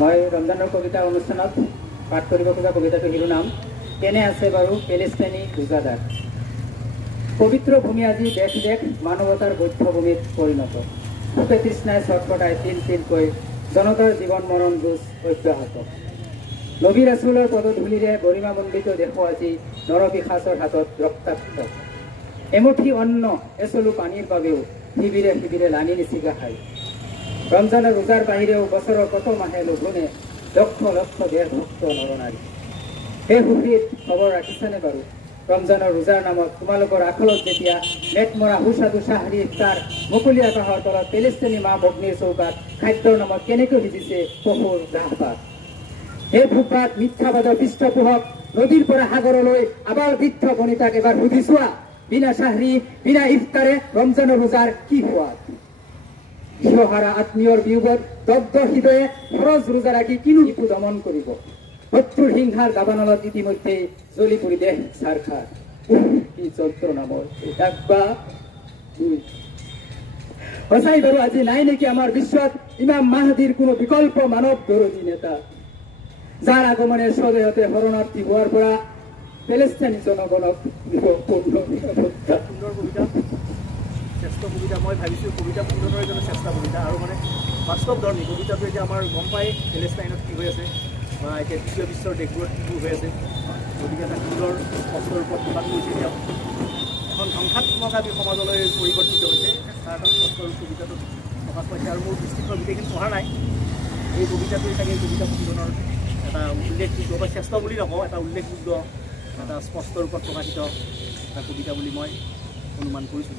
মই ৰমজানৰ কবিতা অনুষ্ঠানত পাঠ কৰিব খোজা কবিতাটোৰ শিৰোনাম কেনে আছে বাৰু পেলেষ্টাইনী ৰোজাদাৰ। পবিত্ৰ ভূমি আজি দেশ দেশ মানৱতাৰ বৌদ্ধভূমিত পৰিণত। ভোকে তৃষ্ণাই ছটফটাই তিল তিলকৈ জনতাৰ জীৱন মৰণ যুঁজ অব্যাহত। নবী ৰাছুলৰ পদধূলিৰে গৰিমামণ্ডিত দেশ আজি নৰপিশাচৰ হাতত ৰক্তাক্ত। এমুঠি অন্ন এচলু পানীৰ বাবেও শিবিৰে শিবিৰে লানি নিচিগা খায়। ৰমজানৰ ৰোজাৰ বাহিৰেও বছৰৰ কত মাহে লঘোণে লক্ষ লক্ষ দেশ ভক্ত নৰনাৰী। সেই সুখীত খবৰ ৰাখিছেনে বাৰু? ৰমজানৰ ৰোজাৰ নামত তোমালোকৰ আখলত যেতিয়া মেটমৰা সুস্বাদু চাহৰি ইফতাৰ মুকলি আকাশৰ তলত পেলেষ্টাইনী মা ভগ্নীৰ চৌকাত খাদ্যৰ নামত কেনেকৈ সিজিছে পশুৰ ৰাহপাত। সেই ফুটপাত মিথ্যাবাদৰ পৃষ্ঠপোহক নদীৰ পৰা সাগৰলৈ আবাল বৃদ্ধ বনিতাক এবাৰ সুধি চোৱা, বিনা চাহৰি বিনা ইফতাৰে ৰমজানৰ ৰোজাৰ কি সোৱাদ। গৃহহাৰা আত্মীয়ৰ বিয়োগত দগ্ধ হৃদয়ে ফৰজ ৰোজা ৰাখি কিনো শিশু দমন কৰিব। শত্ৰুৰ হিংসাৰ দাবানলত ইতিমধ্যে জ্বলি পৰি দেশ চাৰখাৰ। কি যন্ত্ৰণাময় সঁচাই বাৰু আজি নাই নেকি আমাৰ বিশ্বত ইমাম মাহাদীৰ কোনো বিকল্প মানৱ দৰদী নেতা, যাৰ আগমনে স্বদেহতে শৰণাৰ্থী হোৱাৰ পৰা পেলেষ্টাইনী জনগণক পূৰ্ণ নিৰাপত্তা। সুন্দৰ কবিতা, শ্ৰেষ্ঠ কবিতা। মই ভাবিছোঁ কবিতা সুন্দৰৰ এজনে শ্ৰেষ্ঠ কবিতা আৰু বাস্তৱ ধৰ্মী কবিতাটো এতিয়া আমাৰ গম পাই পেলেষ্টাইনত কি হৈ আছে বা এতিয়া দ্বিতীয় বিশ্বৰ দেশবোৰত কি হৈ আছে। গতিকে এটা সুন্দৰ স্পষ্টৰ ওপৰত প্ৰকাশ কৰিছে। এতিয়া এখন ধ্বংসাত্মক সমাজলৈ পৰিৱৰ্তিত হৈছে তাৰ এটা স্পষ্টৰ কবিতাটো প্ৰকাশ পাইছে। আৰু মোৰ দৃষ্টিকোণত গোটেইখিনি পঢ়া নাই, এই কবিতাটোৱে চাগে এই কবিতা সুন্দৰৰ এটা উল্লেখযোগ্য বা শ্ৰেষ্ঠ বুলি নকওঁ, এটা উল্লেখযোগ্য এটা স্পষ্ট ৰূপত প্ৰকাশিত এটা কবিতা বুলি মই অনুমান কৰিছোঁ।